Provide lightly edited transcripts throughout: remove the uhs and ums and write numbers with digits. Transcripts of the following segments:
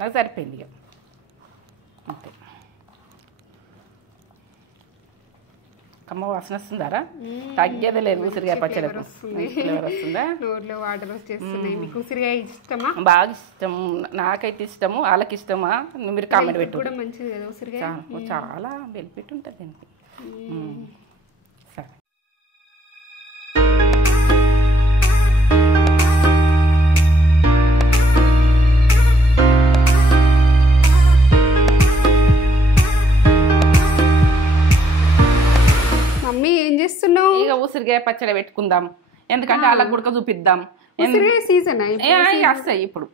నాకు సరిపోయింది ఇక అంతే. కమ్మ వాసన వస్తుందారా? తగ్గేదే లేదు ఉసిరికాయ పచ్చడి వస్తుందా? నోట్లో వాటర్ వచ్చేస్తున్నాయి. మీకు ఉసిరికాయ ఇష్టమా? బాగా ఇష్టం, నాకైతే ఇష్టము. వాళ్ళకి ఇష్టమా? మీరు కామెంట్ పెట్టు. కూడా మంచిది కదా ఉసిరికాయ, చాలా బెనిఫిట్ ఉంటుంది దీనికి. సరే మమ్మీ ఏం చేస్తున్నావు? ఇక ఉసిరికాయ పచ్చడి పెట్టుకుందాం, ఎందుకంటే వాళ్ళకి గుడక చూపిద్దాం. సీజన్ వస్తాయి ఇప్పుడు,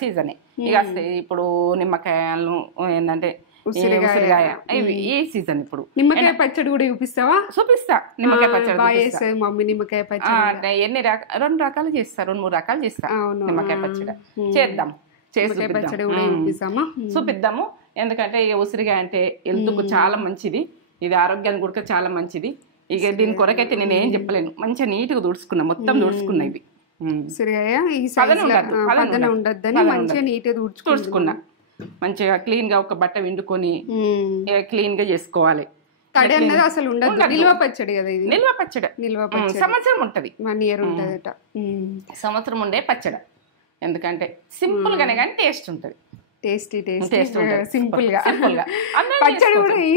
సీజనే ఇక వస్తాయి ఇప్పుడు. నిమ్మకాయలు ఏంటంటే ఉసిరికాయ ఇవి ఈ సీజన్. ఇప్పుడు నిమ్మకాయ పచ్చడి కూడా చూపిస్తావా? చూపిస్తా. నిమ్మకాయ పచ్చడి మమ్మీ నిమ్మకాయ పచ్చడి ఎన్ని రెండు రకాలు చేస్తా, 2-3 రకాలు చేస్తా. నిమ్మకాయ పచ్చడి చేద్దాం, చూపిద్దాము. ఎందుకంటే ఇక ఉసిరికాయ అంటే హెల్త్కు చాలా మంచిది, ఇది ఆరోగ్యానికి కూడా చాలా మంచిది. ఇక దీని కొరకైతే నేను ఏం చెప్పలేను. మంచిగా నీట్గా తుడుచుకున్నా, మొత్తం తుడుచుకున్నా. ఇవి తుడుచుకున్నా మంచిగా క్లీన్ గా. ఒక బట్ట విండుకొని క్లీన్ గా చేసుకోవాలి. తడి అన్నది అసలు ఉండదు. నిల్వ పచ్చడి కదా ఇది, నిల్వ పచ్చడి. సంవత్సరం ఉంటది, 1 year ఉంటదట. సంవత్సరం ఉండే పచ్చడి. ఎందుకంటే సింపుల్ గానే కానీ టేస్ట్ ఉంటది. టేస్టీ సింపుల్ గా పచ్చడి కూడా. ఈ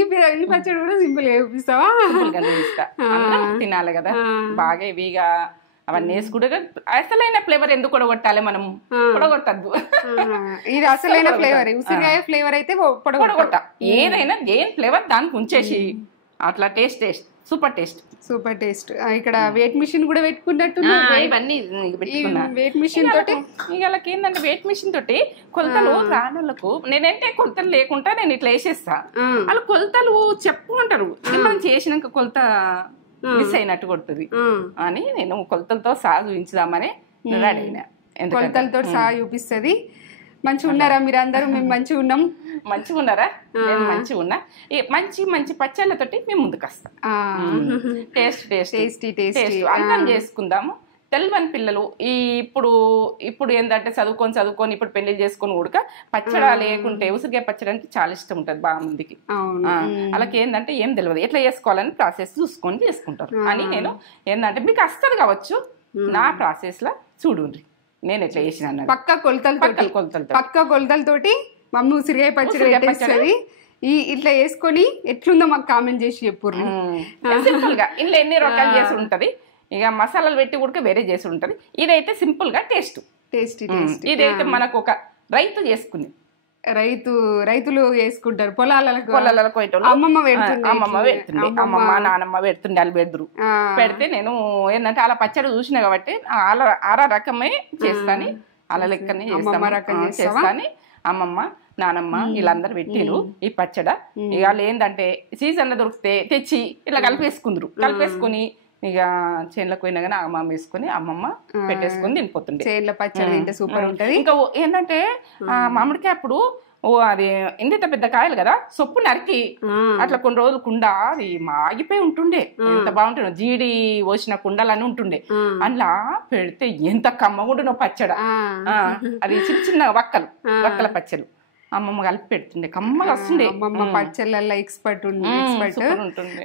పచ్చడి కూడా సింపుల్ గా చూపిస్తావా? తినాలి కదా బాగా. ఇవిగా అవన్నీ వేసుకుంటే అసలైన ఫ్లేవర్ ఎందుకు కొడగొట్టాలి మనం? పొడగొట్టద్దు. ఇది అసలైన ఫ్లేవర్. ఉసిరికాయ ఫ్లేవర్ అయితే పొడగొట్ట. ఏదైనా ఏం ఫ్లేవర్ దానికి ఉంచేసి అట్లా టేస్ట్ సూపర్ టేస్ట్. ఇక్కడ వెయిట్ మిషన్ కూడా పెట్టుకున్నట్టు. ఇవన్నీ వెయిట్ మిషన్ తోటి వీళ్ళకి ఏంటంటే వెయిట్ మిషన్ తోటి కొలతలు రానులకు. నేనంటే కొలతలు లేకుండా నేను ఇట్లా వేసేస్తా. వాళ్ళు కొలతలు చెప్పుకుంటారు, మనం చేసినాక కొలత మిస్ అయినట్టు కొడుతుంది అని నేను కొలతలతో సహా చూపించుదామని అడిగినా. కొలతలతో సహా చూపిస్తుంది. మంచిగా ఉన్నారా మీరు అందరూ? మేము మంచిగా ఉన్నాం. మంచిగా ఉన్నారా? నేను మంచిగా ఉన్నా. మంచి పచ్చళ్ళతోటి మేము ముందుకు వస్తాం. టేస్ట్ అర్థం చేసుకుందాము. తెలియని పిల్లలు ఇప్పుడు ఏంటంటే చదువుకొని ఇప్పుడు పెళ్లి చేసుకొని కూడా పచ్చడి లేకుంటే ఉసిరికాయ పచ్చడానికి చాలా ఇష్టం ఉంటుంది బాగా మందికి. వాళ్ళకి ఏంటంటే ఏం తెలియదు, ఎట్లా చేసుకోవాలని ప్రాసెస్ చూసుకొని చేసుకుంటారు అని. నేను ఏంటంటే మీకు వస్తుంది కావచ్చు, నా ప్రాసెస్ లా చూడండి నేను ఎట్లా చేసిన. పక్క కొలతలతోటి మమ్మీ ఉసిరికాయ పచ్చడి ఇట్లా వేసుకొని ఎట్లుందో మాకు కామెంట్ చేసి చెప్పుర్రు. సింపుల్ గా ఇంట్లో ఎన్ని రకాలు చేసి ఉంటది. ఇక మసాలాలు పెట్టి కూడా వేరే చేసి ఉంటది. ఇదైతే సింపుల్ గా టేస్టీ. ఇదైతే మనకు ఒక రైతు చేసుకుంది. రైతులు వేసుకుంటారు పొలాలకు. అమ్మమ్మ పెడుతుంది, అమ్మమ్మ నానమ్మ పెడుతుండే. వాళ్ళు పెడితే నేను ఏంటంటే అలా పచ్చడి చూసిన కాబట్టి అలా రకమే చేస్తాను. అలా లెక్కనే చేస్తాను. అమ్మమ్మ నానమ్మ వీళ్ళందరూ పెట్టిరు ఈ పచ్చడ. ఇక వాళ్ళు ఏంటంటే సీజన్ లో దొరికితే తెచ్చి ఇలా కలిపేసుకుని ఇక చేనులకు పోయినా కానీ అమ్మమ్మ వేసుకుని అమ్మమ్మ పెట్టేసుకుని తినిపోతుండే. చేనుల పచ్చడి తింటే సూపర్ ఉంటది. ఇంకా ఏంటంటే మామిడికాయ అప్పుడు అది ఇంత పెద్ద కాయలు కదా, సొప్పు నరికి అట్లా కొన్ని రోజులు కుండ అది మాగిపోయి ఉంటుండే. ఎంత బాగుంటుండే, జీడి పోసిన కుండలని ఉంటుండే. అందులో పెడితే ఎంత కమ్మగుండునో పచ్చడ. అది చిన్న వక్కల పచ్చలు అమ్మమ్మ కలిపి పెడుతుండే, కమ్మగా వస్తుండే. అమ్మమ్మ పచ్చళ్ళల్లో ఎక్స్పర్ట్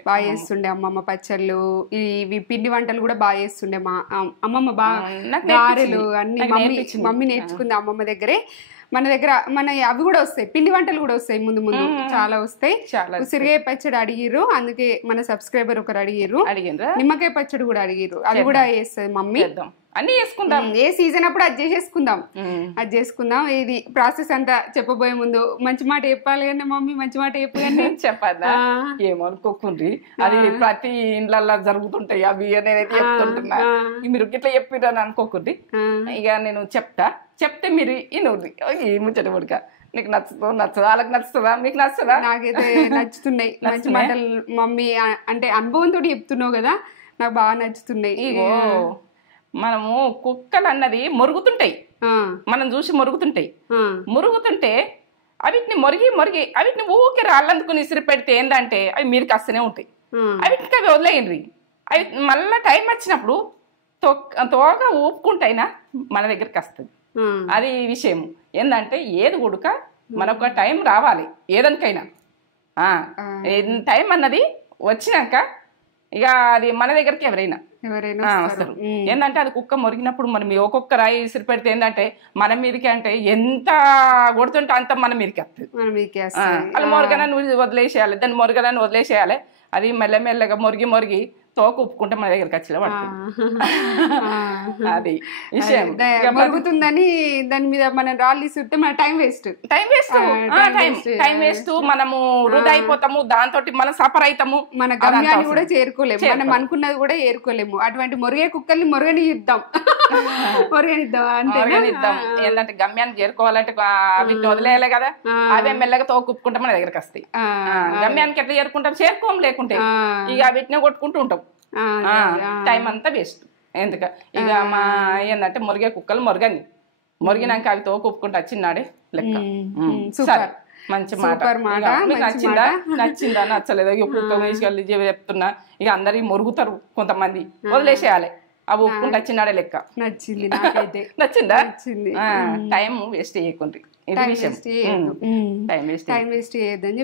బాగా చేస్తుండే అమ్మమ్మ పచ్చళ్ళు. ఇవి పిండి వంటలు కూడా బాగా చేస్తుండే మా అమ్మమ్మ. బాగా గారెలు అన్ని మమ్మీ నేర్చుకుంది అమ్మమ్మ దగ్గరే. మన అవి కూడా వస్తాయి, పిండి వంటలు కూడా వస్తాయి ముందు చాలా వస్తాయి. ఉసిరికాయ పచ్చడి అడిగిర్రు, అందుకే మన సబ్స్క్రైబర్ ఒకరు అడిగిర్రు. నిమ్మకాయ పచ్చడి కూడా అడిగిర్రు, అది కూడా వేస్తుంది మమ్మీ. అన్ని చేసుకుందాం, ఏ సీజన్ అప్పుడు అది చేసుకుందాం. ఇది ప్రాసెస్ అంతా చెప్పబోయే ముందు మంచి మాట చెప్పాలి కానీ మమ్మీ, మంచి మాట చెప్పగానే చెప్పదా ఏమనుకోకుండ్రి. అది ప్రతి ఇండ్లల్లో జరుగుతుంటాయి అవి నేనైతే చెప్తుంటున్నా. మీరు ఇట్లా చెప్పిర్రు అని అనుకోకుండ్రి. ఇక నేను చెప్తే మీరు ఇనుర్రి. ఈ ముచ్చట ఉడక నీకు నచ్చదా వాళ్ళకి నచ్చుతుందా, మీకు నచ్చుతుందా? నాకైతే నచ్చుతున్నాయి మంచి మాటలు మమ్మీ. అంటే అనుభవంతో చెప్తున్నావు కదా, నాకు బాగా నచ్చుతున్నాయి. ఇగో మనము కుక్కలు అన్నది మొరుగుతుంటాయి, మనం చూసి మొరుగుతుంటే అవిటిని మొరిగి అవిటిని ఊకే రాళ్ళందుకుని ఇసిరి పెడితే ఏంటంటే అవి మీరుకి వస్తూనే ఉంటాయి. అవిటికి అవి వదిలేయండి. అవి మళ్ళీ టైం వచ్చినప్పుడు తోక ఊపుకుంటైనా మన దగ్గరికి వస్తుంది. అది విషయం ఏంటంటే ఏది ఉడక మనకు టైం రావాలి ఏదానికైనా టైం అన్నది వచ్చినాక ఇక అది మన దగ్గరికి ఎవరైనా వస్తారు. ఏంటంటే అది కుక్క మొరిగినప్పుడు మనం ఒక్కొక్క రాయి విసిరి పెడితే ఏంటంటే మన మీదకి అంటే ఎంత కొడుతుంటే అంత మన మీదకి వస్తుంది. అలా మొరగనని వదిలేసేయాలి, దాన్ని మొరగనని వదిలేసేయాలి. అది మెల్లమెల్లగా మొరిగి తోక ఉప్పుకుంటే మన దగ్గరికి వచ్చేలా పడుతుంది. అది విషయం. మరుగుతుందని దాని మీద మనం రాళ్ళు చుట్టే మన టైం వేస్ట్, మనము వృధా అయిపోతాము, దాంతో మనం సఫర్ అవుతాము, మన గమ్యాన్ని కూడా చేరుకోలేము, మనం అనుకున్నది కూడా ఏరుకోలేము. అటువంటి మొరిగే కుక్కల్ని మొరగనిద్దాం. ఏంటంటే గమ్యాన్ని చేరుకోవాలంటే వీటిని వదిలేయాలి కదా, అవే మెల్లగా తోక ఉప్పుకుంటే మన దగ్గరికి వస్తాయి. గమ్యానికి ఎట్లా చేరుకుంటాం, చేరుకోం లేకుంటే ఇక వీటిని కొట్టుకుంటూ ఉంటాం, టైం అంతా వేస్ట్. ఎందుక ఇక మా ఏంటంటే మురిగే కుక్కలు మొరిగినాక అవి తోక ఉప్పుకుంటూ వచ్చినాడే లెక్క. సరే, మంచి మాట. నచ్చిందా నచ్చలేదా? ఇక కుక్క వేసుకెళ్ళి చెప్తున్నా, ఇక అందరికి మొరుగుతారు, కొంతమంది వదిలేసేయాలి, అవి ఒప్పుకుంటూ వచ్చినాడే లెక్క. నచ్చిందా? టైం వేస్ట్ చేయకుండ్రి, ఇది విషయం. టైం వేస్ట్ చేయొద్దని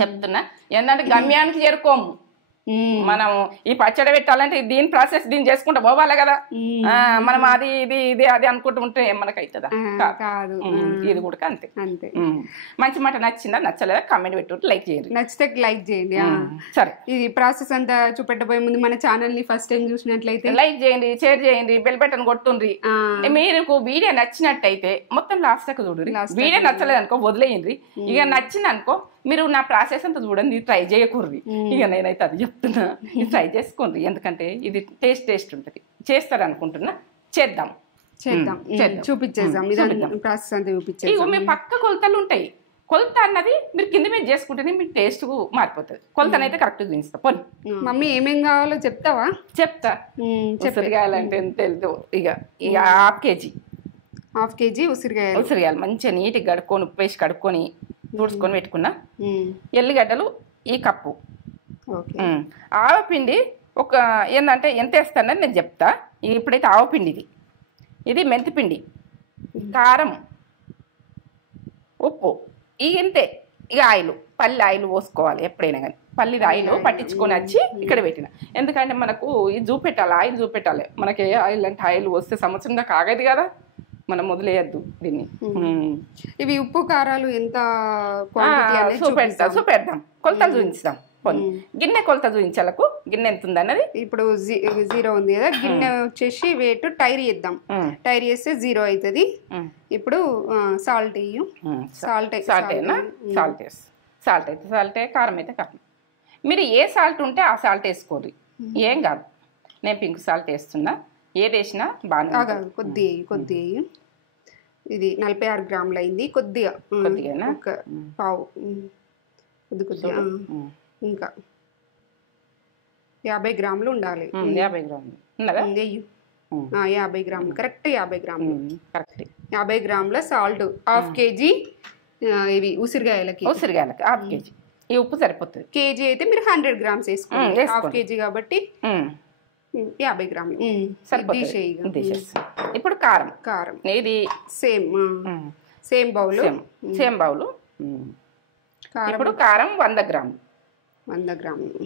చెప్తున్నా. ఏంటంటే గమ్యానికి చేరుకోము. మనం ఈ పచ్చడి పెట్టాలంటే దీని ప్రాసెస్ దీన్ని చేసుకుంటా పోవాలి కదా. మనం అది ఇది ఇది అది అనుకుంటూ ఉంటే మనకు అవుతుందా? కాదు. ఇది కూడా అంతే. మంచి మాట. నచ్చిందా నచ్చలేదా కామెంట్ పెట్టు, లైక్ చేయండి. నచ్చితే లైక్ చేయండి. సరే, ఇది ప్రాసెస్ అంతా చూపెట్టబోయే ముందు మన ఛానల్ ని ఫస్ట్ టైం చూసినట్లయితే లైక్ చేయండి, షేర్ చేయండి, బెల్ బటన్ కొట్టుండ్రి. మీకు వీడియో నచ్చినట్టయితే మొత్తం లాస్ట్ దాకా చూడండి. వీడియో నచ్చలేదు అనుకో వదిలేయండి. ఇక నచ్చింది అనుకో మీరు నా ప్రాసెస్ అంతా చూడండి, ట్రై చేయకూడదు. ఇక నేనైతే అది చెప్తున్నా, ట్రై చేసుకోండి. ఎందుకంటే ఇది టేస్ట్ ఉంటుంది. చేస్తారు అనుకుంటున్నా, చేద్దాం. చూపించేద్దాం. ప్రాసెస్ అంతా చూపించేద్దాం. ఇక మీ పక్క కొలతలు ఉంటాయి. కొలత అన్నది మీరు కింద మీద చేసుకుంటేనే మీ టేస్ట్ మారిపోతుంది. కొలతనైతే కరెక్ట్ చూపిస్తా. పోనీ మమ్మీ ఏమేం కావాలో చెప్తావా? చెప్తా. ఉసిరికాయలంటే ఎంత తెలుసు. ఇక హాఫ్ కేజీ ఉసిరికాయలు మంచిగా నీట్గా కడుక్కొని, ఉప్పు వేసి కడుక్కొని దూడ్చుకొని పెట్టుకున్నా. ఎల్లిగడ్డలు ఈ కప్పు. ఆవపిండి ఒక ఏంటంటే ఎంత వేస్తానని నేను చెప్తా. ఇప్పుడైతే ఆవపిండి, ఇది మెంతిపిండి, కారం, ఉప్పు, ఇక ఇంతే. ఇక పల్లి ఆయిల్ పోసుకోవాలి ఎప్పుడైనా కానీ. పల్లి ఆయిల్ పట్టించుకొని వచ్చి ఇక్కడ పెట్టిన. ఎందుకంటే మనకు ఇది చూపెట్టాలి, ఆయిల్ చూపెట్టాలి. మనకి ఆయిల్ అంటే ఆయిల్ వస్తే సంవత్సరం దాకా ఆగదు కదా, మనం వదిలేయద్దు దీన్ని. ఇవి ఉప్పు కారాలు ఎంత చూపెడదాం, కొలతలు చూపించుదాం. గిన్నె కొలత చూపించాలకు, గిన్నె ఎంత ఉంది అన్నది. ఇప్పుడు 0 ఉంది కదా, గిన్నె వచ్చేసి వెయిట్ టైర్ చేద్దాం. టైర్ చేస్తే 0 అవుతుంది. ఇప్పుడు సాల్ట్ వేయు. సాల్ట్ అయితే సాల్టే, కారం అయితే కారం. మీరు ఏ సాల్ట్ ఉంటే ఆ సాల్ట్ వేసుకోరు, ఏం కాదు. నేను పింక్ సాల్ట్ వేస్తున్నా. ఏది వేసినా బాగా కొద్దిగా ఇది 46 గ్రాములు అయింది. కొద్దిగా ఒక పావు, కొద్దిగా ఇంకా 50 గ్రాములు ఉండాలి. 50 గ్రాములు 50 గ్రాములు కరెక్ట్. 50 గ్రాములు కరెక్ట్. 50 గ్రాముల సాల్ట్. హాఫ్ కేజీ ఇవి ఉసిరికాయలకి హాఫ్ కేజీ. ఈ ఉప్పు సరిపోతుంది. కేజీ అయితే మీరు 100 గ్రామ్స్ వేసుకోండి. హాఫ్ కేజీ కాబట్టి 50 గ్రాములు సరిపోతుంది. ఇప్పుడు కారం ఇది సేమ్ బౌల్. ఇప్పుడు కారం 100 గ్రాములు. 100 గ్రాములు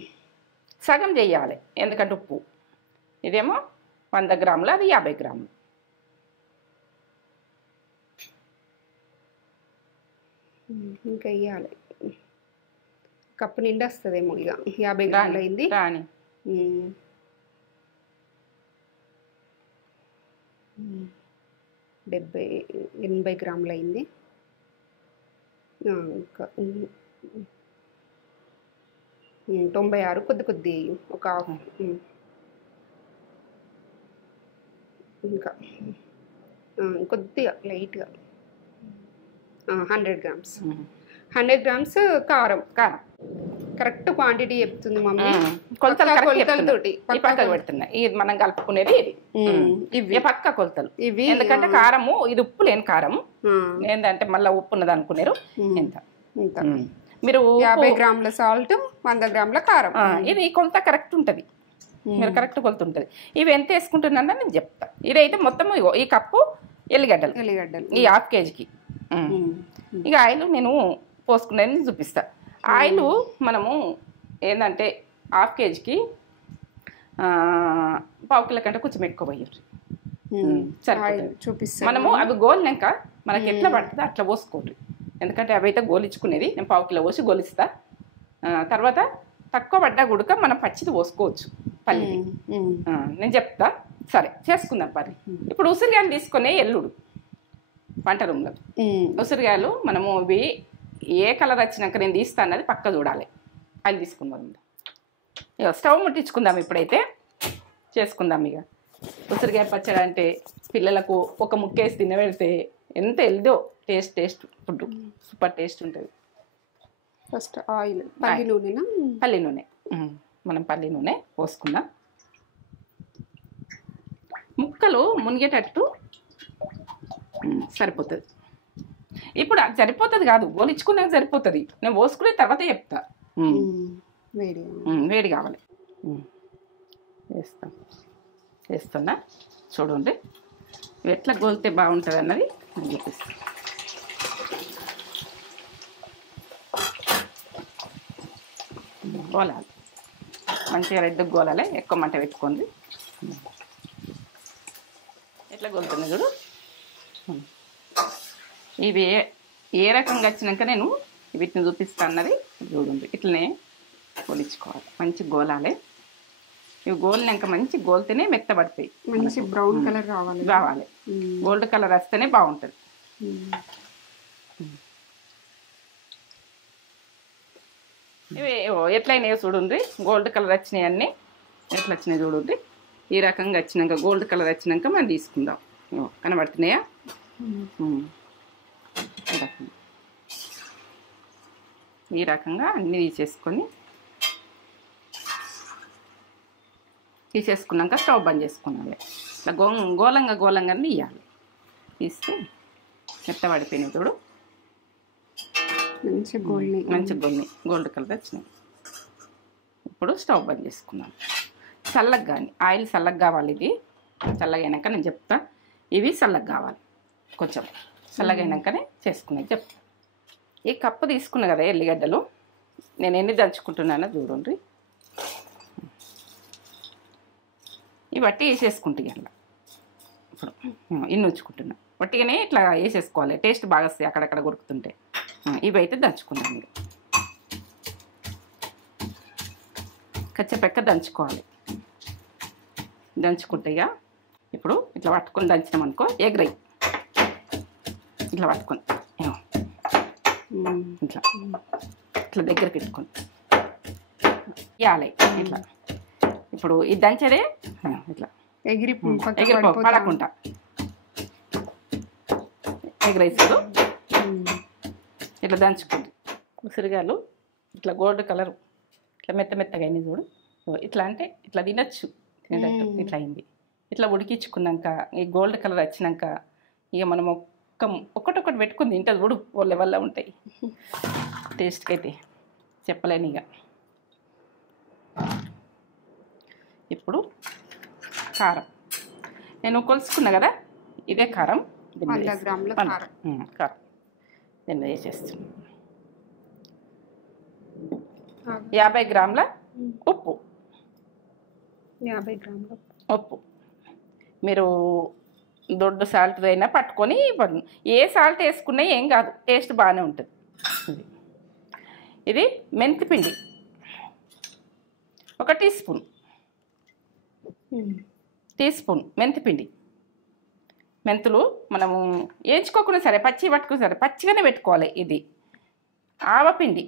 సగం చెయ్యాలి, ఎందుకంటే ఉప్పు. ఇదేమో 100 గ్రాములు, అది 50 గ్రాములు. ఇంకా వేయాలి. కప్పు నిండా వస్తుందేమో. ఇక 50 గ్రాములు అయింది. 80 గ్రాములు అయింది. ఇంకా 96 కొద్ది ఒక హాఫ్. ఇంకా కొద్దిగా లైట్గా 100 గ్రామ్స్. 100 గ్రామ్స్ కారం. కరెక్ట్ క్వాంటిటీ చెప్తుంది మమ్మీ. కొలతలతోటి పక్కకు పెడుతున్నా. ఇది మనం కలుపుకునేది ఇవి పక్క కొలతలు ఇవి. ఎందుకంటే కారము ఇది ఉప్పు లేని కారము. ఏంటంటే మళ్ళీ ఉప్పు ఉన్నది అనుకున్నారు. ఎంత మీరు 50 గ్రాముల సాల్ట్, 100 గ్రాముల కారం. ఇది కొలత కరెక్ట్ ఉంటుంది. మీరు కరెక్ట్ కొలత ఉంటుంది. ఇవి ఎంత వేసుకుంటున్నా నేను చెప్తా. ఇదైతే మొత్తం ఈ కప్పు ఎల్లిగడ్డలు ఈ హాఫ్ కేజీకి. ఇక ఆయిల్ నేను పోసుకునేది చూపిస్తా. ఆయిల్ మనము ఏంటంటే హాఫ్ కేజీకి 1/2 కిలో కంటే కొంచెం ఎక్కువ పోయారు సరిపోతుంది. మనము అవి గోలినాక మనకి ఎట్లా పడుతుందో అట్లా పోసుకోండి. ఎందుకంటే అవి అయితే గోలించుకునేది నేను 1/2 కిలో పోసి గోలిస్తా. తర్వాత తక్కువ పడ్డా గుడక మనం పచ్చిది పోసుకోవచ్చు పల్లి. నేను చెప్తా, సరే చేసుకుందాం పని. ఇప్పుడు ఉసిరికాయలు తీసుకునే ఎల్లుడు వంట రూమ్లో ఉసిరికాయలు మనము ఇవి ఏ కలర్ వచ్చినాక నేను తీస్తా అన్నది పక్క చూడాలి. అది తీసుకుందాం. ఇక స్టవ్ ముట్టించుకుందాం. ఇప్పుడైతే చేసుకుందాం. ఇక ఉసిరికాయ పచ్చడి అంటే పిల్లలకు ఒక ముక్కేసి తినబెడితే ఎంత హెల్దో, టేస్ట్ ఫుడ్ సూపర్ టేస్ట్ ఉంటుంది. ఫస్ట్ ఆయిల్ పల్లి నూనె మనం పల్లి నూనె పోసుకుందాం. ముక్కలు మునిగేటట్టు సరిపోతుంది. ఇప్పుడు అది సరిపోతుంది కాదు, గోలించుకున్నాక సరిపోతుంది. నేను పోసుకునే తర్వాత చెప్తా. వేడి కావాలి. వేస్తున్నా చూడండి ఎట్లా గోలితే బాగుంటుంది అన్నది నేను చూపిస్తాను. గోలాలి మంచిగా రెడ్ గోలాలి. ఎక్కువ మంట పెట్టుకోండి. ఎట్లా గోలుతుంది చూడు. ఇవి ఏ రకంగా వచ్చినాక నేను వీటిని చూపిస్తాను అన్నది చూడండి. ఇట్లనే గోలించుకోవాలి. మంచి గోలాలి. ఇవి గోలినాక మంచి గోలితేనే మెత్తబడతాయి. మంచి బ్రౌన్ కలర్ రావాలి. గోల్డ్ కలర్ వస్తేనే బాగుంటుంది. ఇవి ఎట్లయినాయో చూడండి. గోల్డ్ కలర్ వచ్చినాయి అన్నీ ఎట్లా వచ్చినాయి చూడండి. ఈ రకంగా వచ్చినాక గోల్డ్ కలర్ వచ్చినాక మనం తీసుకుందాం. కనబడుతున్నాయా? ఈ రకంగా అన్నీ తీసేసుకున్నాక స్టవ్ బంద్ చేసుకున్నాలి. ఇట్లా గోలంగా ఇవ్వాలి. తీస్తే మెత్తబడిపోయినాయి చూడు. మంచి గోల్డ్ కలర్ వచ్చినాయి. ఇప్పుడు స్టవ్ బంద్ చేసుకున్నాం. చల్లగా కానీ ఆయిల్ చల్లగా కావాలి. ఇది చల్లగా అయినాక నేను చెప్తా. ఇవి చల్లగా కావాలి. కొంచెం చల్లగా అయినాకనే చేసుకునేది చెప్తా. ఈ కప్పు తీసుకున్నా కదా ఎల్లిగడ్డలు, నేను ఎన్ని దంచుకుంటున్నానో చూడండి. ఇవి వట్టి వేసేసుకుంటాయి. అట్లా ఇప్పుడు ఇన్ని ఉంచుకుంటున్నా. వట్టిగానే ఇట్లా వేసేసుకోవాలి. టేస్ట్ బాగా వస్తాయి అక్కడక్కడ కొరుకుతుంటే. ఇవి అయితే దంచుకున్నాం. మీరు కచ్చపెక్క దంచుకోవాలి. దంచుకుంటే ఇక ఇప్పుడు ఇట్లా పట్టుకొని దంచినామనుకో ఎగరై ఇట్లా పట్టుకొని ఇట్లా దగ్గరికి పెట్టుకొని ఇవ్వాలి. ఇట్లా ఇప్పుడు ఇది దంచేదే ఇట్లా ఎగిరి పడకుండా ఎగరేసాడు. ఇట్లా దంచుకుంది. ఉసిరికాయలు ఇట్లా గోల్డ్ కలర్ ఇట్లా మెత్తగా అయింది చూడు. ఇట్లా అంటే ఇట్లా తినచ్చు. తినేటట్టు ఇట్లా అయింది. ఇట్లా ఉడికించుకున్నాక ఈ గోల్డ్ కలర్ వచ్చినాక ఇక మనం ఒక్కటొక్కటి పెట్టుకుని తింటుంది చూడు. ఓ లెవెల్లో ఉంటాయి. టేస్ట్కి అయితే చెప్పలేను. ఇక ఇప్పుడు కారం నేను కొలుసుకున్నా కదా, ఇదే కారం. 100 గ్రాముల కారం దీన్ని వేసేస్తున్నాను. 50 గ్రాముల ఉప్పు. 50 గ్రాముల ఉప్పు మీరు దొడ్డు సాల్ట్ అయినా పట్టుకొని ఏ సాల్ట్ వేసుకున్నా ఏం కాదు, టేస్ట్ బాగానే ఉంటుంది. ఇది మెంతిపిండి 1 టీ స్పూన్ మెంతిపిండి. మెంతులు మనము వేయించుకోకుండా సరే, పచ్చి పట్టుకుని సరే, పచ్చిగానే పెట్టుకోవాలి. ఇది ఆవపిండి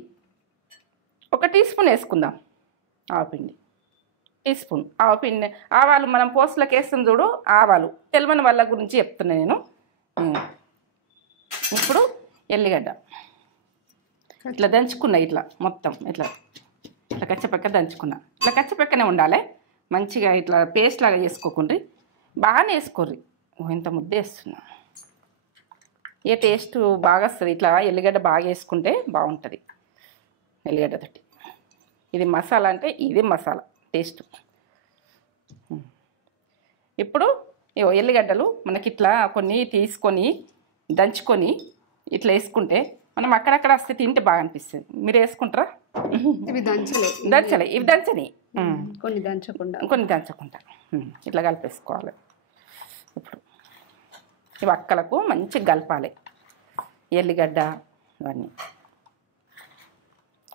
1 టీ స్పూన్ వేసుకుందాం. ఆవపిండి టీ స్పూన్. ఆవపిండి ఆవాలు మనం పోస్టులకు వేస్తాం చూడు. ఆవాలు తెలియని వాళ్ళ గురించి చెప్తున్నా నేను. ఇప్పుడు ఎల్లిగడ్డ ఇట్లా దంచుకున్నా. ఇట్లా మొత్తం ఇట్లా కచ్చపక్క దంచుకున్నా. ఇట్లా కచ్చపక్కనే ఉండాలి. మంచిగా ఇట్లా పేస్ట్ లాగా చేసుకోకుండ్రి. బాగానే వేసుకోర్రి. ఇంత ముద్ద వేస్తున్నా. ఏ టేస్ట్ బాగా వస్తుంది. ఇట్లా ఎల్లిగడ్డ బాగా వేసుకుంటే బాగుంటుంది ఎల్లిగడ్డ తోటి. ఇది మసాలా అంటే ఇది మసాలా టేస్ట్. ఇప్పుడు ఇగో ఎల్లిగడ్డలు మనకి ఇట్లా కొన్ని తీసుకొని దంచుకొని ఇట్లా వేసుకుంటే మనం అక్కడక్కడ వస్తే తింటే బాగా అనిపిస్తుంది. మీరు వేసుకుంటారా? ఇవి దంచలే ఇవి దంచని, కొన్ని దంచకుండా ఇట్లా కలిపేసుకోవాలి. ఇప్పుడు ఇవి అక్కలకు మంచిగా కలపాలి. ఎల్లిగడ్డ ఇవన్నీ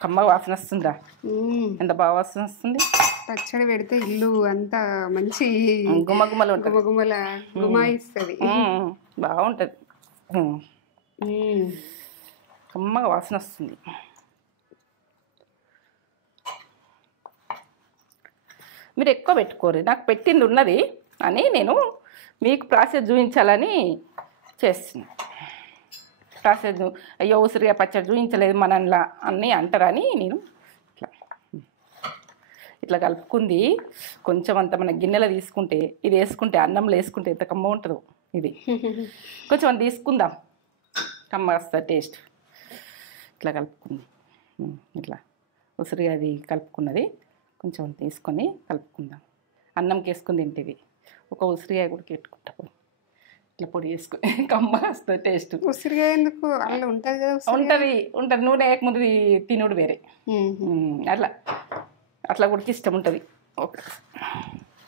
కమ్మ వాసన వస్తుందా? ఎంత బాగా వాసన వస్తుంది. పచ్చడి పెడితే ఇల్లు అంతా మంచి గుమగుమలు గుమాయిస్తుంది, బాగుంటుంది. కమ్మగా వాసన వస్తుంది. మీరు ఎక్కువ పెట్టుకోరు, నాకు పెట్టింది ఉన్నది అని నేను మీకు ప్రాసెస్ చూపించాలని చేస్తున్నాను. ప్రాసెస్ అయ్యో ఉసిరిగా పచ్చడి చూపించలేదు మనలా అని అంటారని నేను ఇట్లా కలుపుకుంది. కొంచెం అంత మన గిన్నెలో తీసుకుంటే ఇది వేసుకుంటే అన్నంలో వేసుకుంటే ఎంత కమ్మ ఉంటుందో. ఇది కొంచెం అంత తీసుకుందాం, కమ్మ వస్తుంది టేస్ట్. ఇట్లా కలుపుకుంది, ఇట్లా ఉసిరిగా అది కలుపుకున్నది కొంచెం తీసుకొని కలుపుకుందాం. అన్నంకి వేసుకుని తింటేవి ఒక ఉసిరిగా కూడా పెట్టుకుంటా ఇట్లా పొడి వేసుకుని కమ్మ వస్తుంది టేస్ట్. ఉసిరిగా ఎందుకు అలా ఉంటుంది కదా? ఉంటుంది నూనె వేయకముందు తినుడు వేరే. అట్లా కూడా ఇష్టం ఉంటుంది.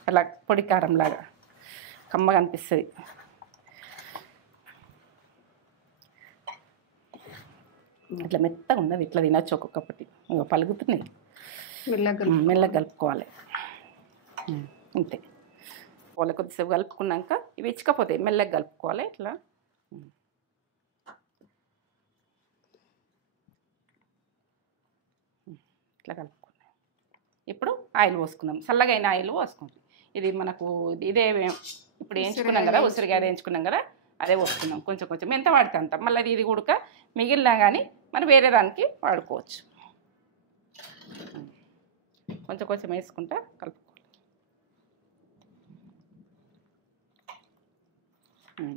అలా పొడి కారం లాగా కమ్మగా అనిపిస్తుంది. ఇట్లా మెత్తగా ఉన్నది, ఇట్లా తినచ్చు. ఒక్కొక్కటి పలుకుతున్నాయి, మెల్లగా కలుపుకోవాలి అంతే. వాళ్ళ కొద్దిసేపు కలుపుకున్నాక ఇవి ఇచ్చకపోతాయి, మెల్లగా కలుపుకోవాలి. ఇట్లా ఇట్లా కలుపుకున్నాం. ఇప్పుడు ఆయిల్ పోసుకుందాం, చల్లగా అయిన ఆయిల్ పోసుకుందాం. ఇది మనకు ఇదే ఇప్పుడు వేయించుకున్నాం కదా, ఉసిరిగా వేయించుకున్నాం కదా, అదే పోసుకున్నాం. కొంచెం కొంచెం ఎంత వాడితే అంత. మళ్ళీ ఇది ఉడక మిగిలినా కానీ మనం వేరే దానికి వాడుకోవచ్చు. కొంచెం కొంచెం వేసుకుంటా కలుపుకోవాలి.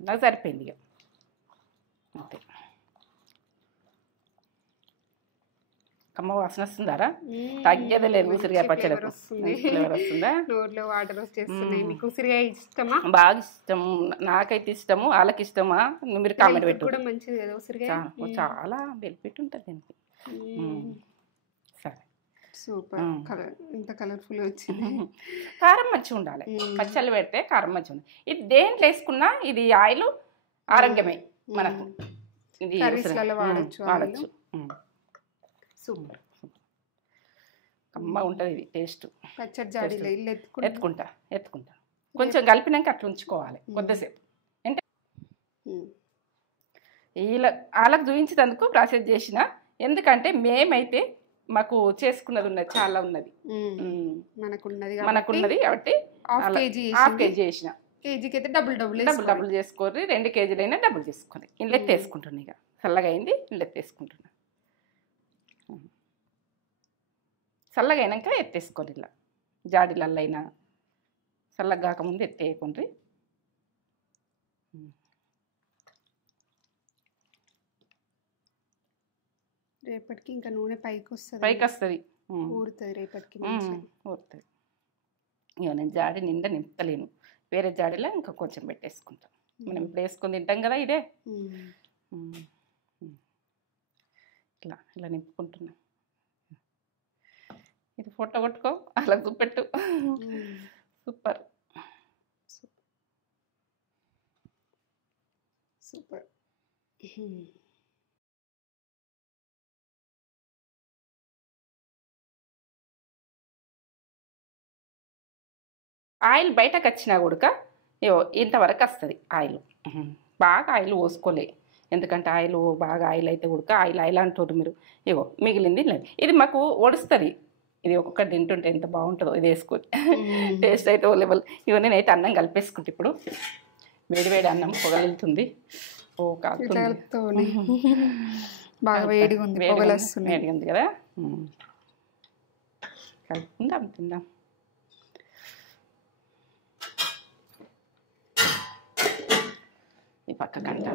నాకు సరిపోయింది ఇక అంతే. కమ్మ వాసన వస్తుందారా? తగ్గేదే లేదు ఉసిరిగా పచ్చడి. ఫ్లేవర్ వస్తుందా? వాటర్ వచ్చేస్తున్నాయి. మీకు ఉసిరిగా ఇష్టమా? బాగా ఇష్టం, నాకైతే ఇష్టము. వాళ్ళకి ఇష్టమా? మీరు కామెంట్ పెట్టు. కూడా మంచిది కదా ఉసిరిగా, చాలా బెనిఫిట్ ఉంటుంది దీనికి. సరే, సూపర్. ఇంత కలర్ఫుల్ వచ్చింది. కారం మంచిగా ఉండాలి, పచ్చళ్ళు పెడితే కారం మంచిగా ఉండాలి. ఇది దేంట్లో వేసుకున్నా ఇది ఆయిల్ ఆరోగ్యమే మనకు. ఇది వాడచ్చు. సూపర్, కమ్మ ఉంటుంది ఇది టేస్ట్. పచ్చడి జాడీలో ఎత్తుకుంటా కొంచెం కలిపినాక అట్లా ఉంచుకోవాలి కొద్దిసేపు. అంటే వాళ్ళకి చూపించేందుకు ప్రాసెస్ చేసిన. ఎందుకంటే మేమైతే మాకు చేసుకున్నది ఉన్నది, చాలా ఉన్నది మనకున్నది కాబట్టి హాఫ్ కేజీ చేసిన. కేజీకి అయితే డబుల్ చేసుకోర్రి. 2 కేజీలైనా డబుల్ చేసుకోండి. ఇంట్లో ఎత్తేసుకుంటున్నా, ఇక చల్లగా అయింది. ఇంట్లో ఎత్తేసుకుంటున్నా. చల్లగా అయినాక ఎత్తేసుకోండి. ఇలా జాడీలల్లో అయినా చల్లగా కాకముందు ఎత్తేయకుండ్రి. రేపటికి ఇంకా నూనె పైకి వస్తుంది, ఊరుతుంది. రేపటికి ఊరుతుంది. ఇక నేను జాడి నిండా నింపలేను, వేరే జాడీలో ఇంకా కొంచెం పెట్టేసుకుంటాం. మనం ఇప్పుడు వేసుకొని తింటాం కదా, ఇదే ఇలా నింపుకుంటున్నా. ఇది ఫోటో కొట్టుకో, అలా చూపెట్టు. సూపర్. ఆయిల్ బయటకు వచ్చినా కూడా ఇంతవరకు వస్తుంది ఆయిల్. బాగా ఆయిల్ పోసుకోలే, ఎందుకంటే ఆయిల్ బాగా ఆయిల్ అయితే ఉడక ఆయిల్ అంటారు మీరు. మిగిలింది ఇది మాకు ఒడుస్తుంది. ఇది ఒక్కొక్కటి తింటుంటే ఎంత బాగుంటుందో. ఇది వేసుకొని టేస్ట్ అయితే ఓ లెవెల్. నేనైతే అన్నం కలిపేసుకుంటే ఇప్పుడు వేడివేడి అన్నం పొగలుతుంది. కాలుతుంది, బాగా వేడిగా ఉంది కదా. కలుపుకుందాం, తిందాం. ఈ పక్క గంట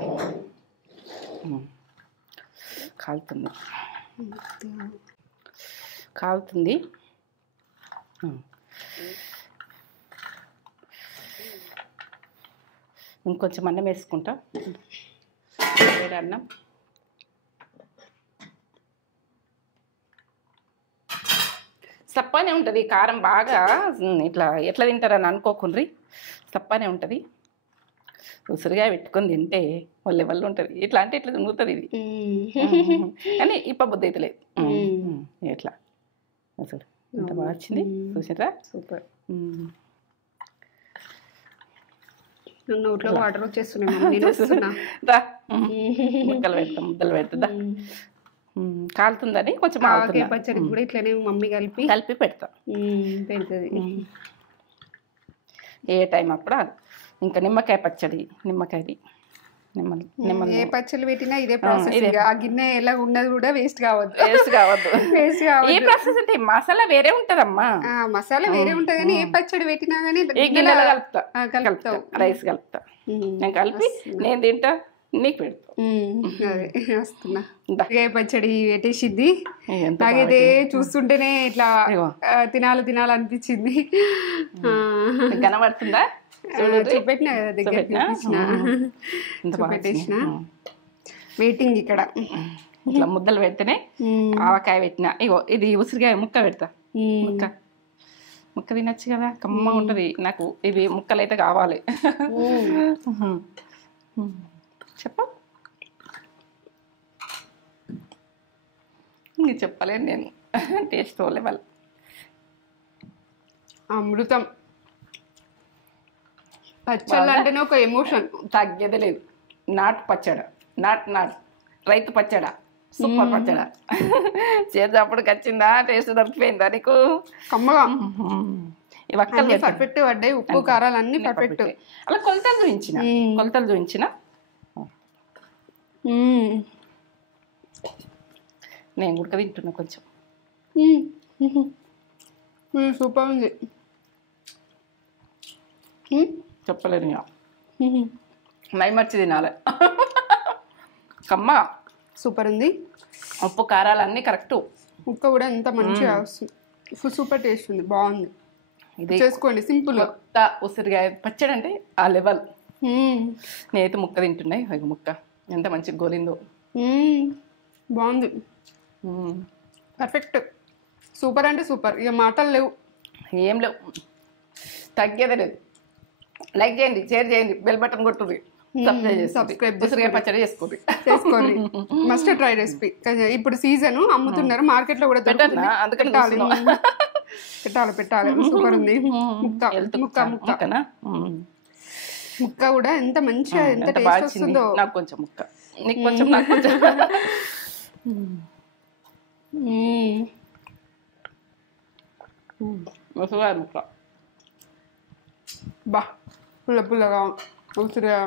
కాలుతుంది. ఇంకొంచెం అన్నం వేసుకుంటా. వేడి అన్నం. సప్పనే ఉంటుంది. కారం బాగా ఇట్లా ఎట్లా తింటారని అనుకోకుండ్రి, సప్పనే ఉంటుంది. ఉసిరిగా పెట్టుకొని తింటే వాళ్ళ వల్ల ఉంటుంది. ఇట్లా అంటే ఇట్లా తిరుగుతుంది ఇది, కానీ ఇప్ప బుద్ధి అయితే లేదు. ఎట్లా అసలు ఎంత బాగా వచ్చింది చూసారా? సూపర్. నోట్లో వాటర్ వచ్చేస్తున్నాయి. ముక్కలు పెడతాం, ముద్దలు పెడతా. కాలుతుందని కొంచెం పచ్చడి కూడా ఇట్లనే మమ్మీ కలిపి పెడతా, పెడుతుంది. ఏ టైం అప్పుడు ఇంకా నిమ్మకాయ పచ్చడి, నిమ్మకాయది ఏ పచ్చళ్ళు పెట్టినా ఇదే ప్రాసెస్. ఆ గిన్నె ఎలా ఉన్నది కూడా వేస్ట్ కావద్దు. ఏ ప్రాసెస్ అంటే మసాలా వేరే ఉంటదమ్మా, మసాలా వేరే ఉంటది కానీ ఏ పచ్చడి పెట్టినా కానీ గిన్నెలో కలుపుతా, రైస్ కలుపుతా. నేను కలిపి నేను తింటా, నీకు పెడతా. వస్తున్నా పచ్చడి పెట్టేసింది. నాకైతే చూస్తుంటేనే ఇట్లా తినాలనిపించింది. కనబడుతుందా? చూపెట్టినా కదా, దగ్గర చూపెట్టేసిన. వెయిటింగ్ ఇక్కడ ఇట్లా ముద్దలు పెడితేనే ఆవకాయ పెట్టినా. ఇగో ఇది ఉసిరికాయ ముక్క పెడతా. ముక్క తినచ్చు కదా, కమ్మ ఉంటది. నాకు ఇవి ముక్కలు అయితే కావాలి. చెప్ప ఇంక చెప్పలేను నేను. టేస్ట్ లెవెల్ అమృతం. పచ్చళ్ళు అంటేనే ఒక ఎమోషన్, తగ్గేదే లేదు. నాటు పచ్చడ, నాటు రైతు పచ్చడ, సూపర్ పచ్చడ. చేసేటప్పుడు వచ్చిందా, టేస్ట్ దొరికిపోయిందా నీకు? కమ్మగా ఇవన్నీ పర్ఫెక్ట్ పడ్డాయి. ఉప్పు కారాలు అన్ని పర్ఫెక్ట్. అలా కొలతలు చూపించిన నేను ఉడక తింటున్నా కొంచెం. సూపర్ ఉంది, చెప్పలేను. మైమర్చి తినాలి. కమ్మ సూపర్ ఉంది. ఉప్పు కారాలు అన్నీ కరెక్ట్. ఉప్పు కూడా ఎంత మంచిగా వస్తుంది. సూపర్ టేస్ట్ ఉంది, బాగుంది. ఇది చేసుకోండి సింపుల్. కొత్త ఉసిరికాయ పచ్చడి అంటే ఆ లెవెల్. నేనైతే ముక్క తింటున్నాయి. ముక్క ఎంత మంచిగా గోలిందో. బాగుంది, పర్ఫెక్ట్. సూపర్ అంటే సూపర్. ఇక మాటలు లేవు, ఏం లేవు, తగ్గేదే లేదు. లైక్ చేయండి, షేర్ చేయండి, బెల్ బటన్ కొట్టుర్రి, సబ్స్క్రైబ్ ఉసిరికాయ పచ్చడి చేసుకోండి. Must try recipe. ఇప్పుడు సీజన్ అమ్ముతున్నారు మార్కెట్ లో కూడా. అందుకని పెట్టాలి. సూపర్ ఉంది. ముక్క కూడా ఎంత మంచిగా, ఎంత టేస్ట్ వస్తుందో. నాకు కొంచెం ముక్క, నీకు కొంచెం, నాకు కొంచెం. ముక్క బా పుల్లగా ఉసిరిగా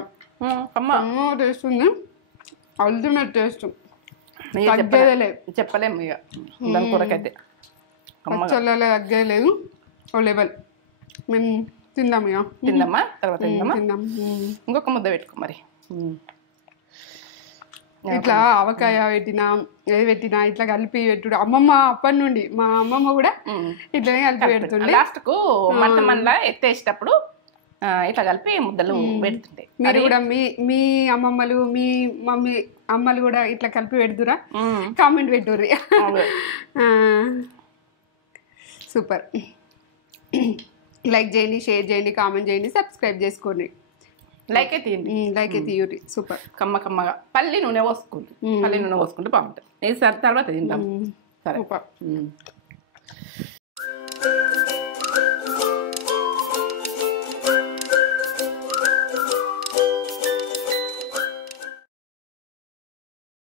టేస్ట్ ఉంది. అల్టిమేట్ టేస్ట్, చెప్పలేము ఇక దాని కొరకైతే. పచ్చళ్ళలో తగ్గలేదు, ఓ లెవెల్. మేము తిందాం ఇక. తిందామా? తర్వాత తిందాం. ఇంకొక ముద్ద పెట్టుకో మరి. ఇట్లా ఆవకాయ పెట్టినా, ఏది పెట్టినా ఇట్లా కలిపి పెట్టుడు. అమ్మమ్మ అప్పటి నుండి మా అమ్మమ్మ కూడా ఇట్లనే కలిపి పెడుతుండే. లాస్ట్కు మంటమన్లా ఎత్తేసేటప్పుడు ఇట్లా కలిపి ముద్దలు పెడుతుండే. మీరు కూడా మీ అమ్మమ్మలు, మీ మమ్మీ అమ్మలు కూడా ఇట్లా కలిపి పెడుతురా? కామెంట్ పెట్టుర్రి. సూపర్. లైక్ చేయండి, షేర్ చేయండి, కామెంట్ చేయండి, సబ్స్క్రైబ్ చేసుకోండి. లైక్ అయితే తీయండి. సూపర్. కమ్మగా పల్లి నూనె పోసుకుంటే బాగుంటుంది. తర్వాత తింటాం. సరే.